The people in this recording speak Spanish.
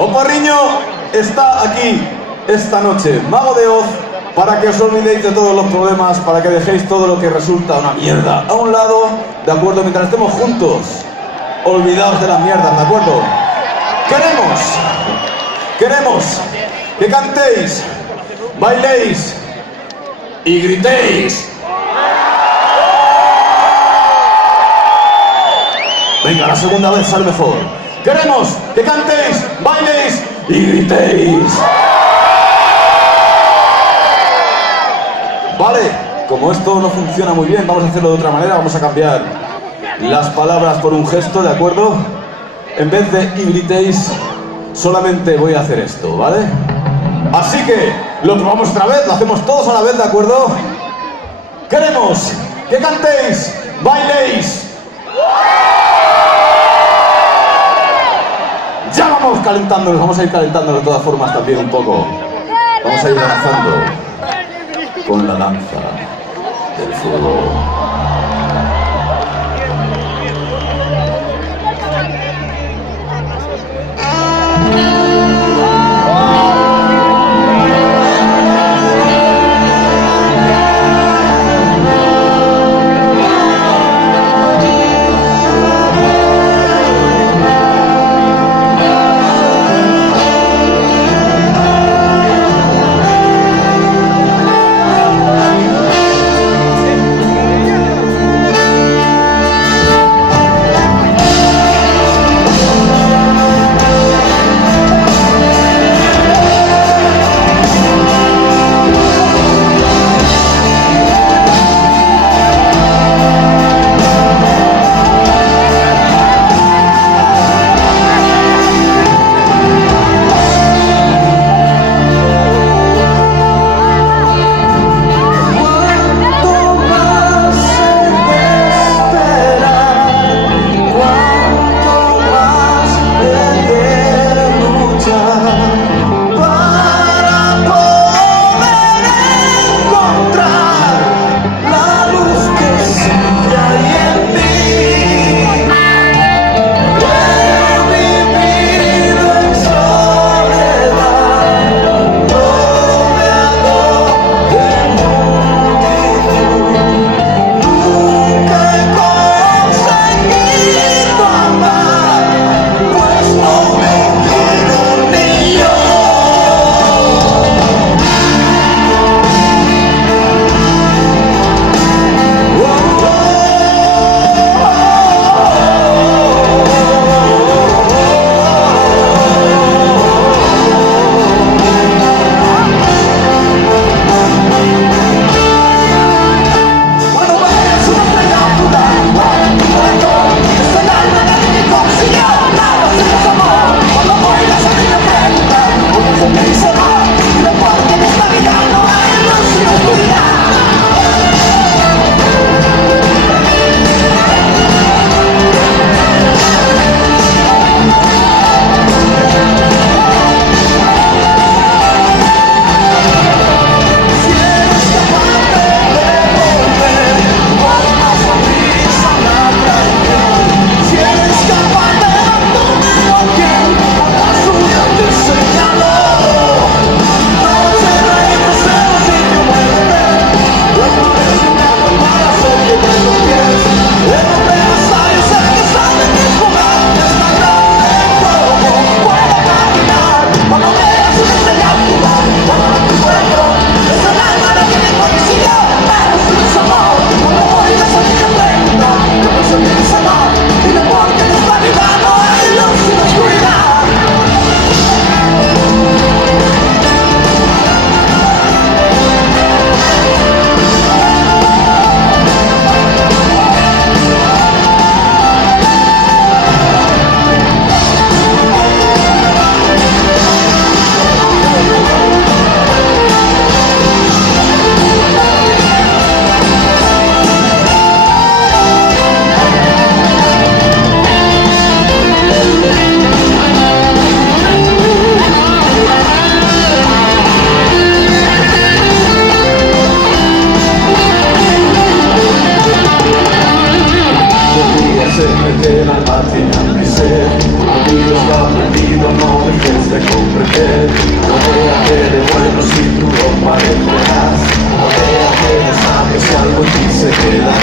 Oporriño está aquí esta noche, Mago de Oz, para que os olvidéis de todos los problemas, para que dejéis todo lo que resulta una mierda a un lado, ¿de acuerdo? Mientras estemos juntos, olvidaos de las mierdas, ¿de acuerdo? Queremos que cantéis, bailéis y gritéis. Venga, la segunda vez sale mejor. Queremos que cantéis, bailéis y gritéis. Vale, como esto no funciona muy bien, vamos a hacerlo de otra manera, vamos a cambiar las palabras por un gesto, ¿de acuerdo? En vez de y gritéis, solamente voy a hacer esto, ¿vale? Así que lo probamos otra vez, lo hacemos todos a la vez, ¿de acuerdo? Queremos que cantéis, bailéis. Ya vamos calentándonos, vamos a ir calentándonos de todas formas también un poco. Vamos a ir danzando con la danza del fuego. parecerás, no te apenes a que si algo en ti se queda.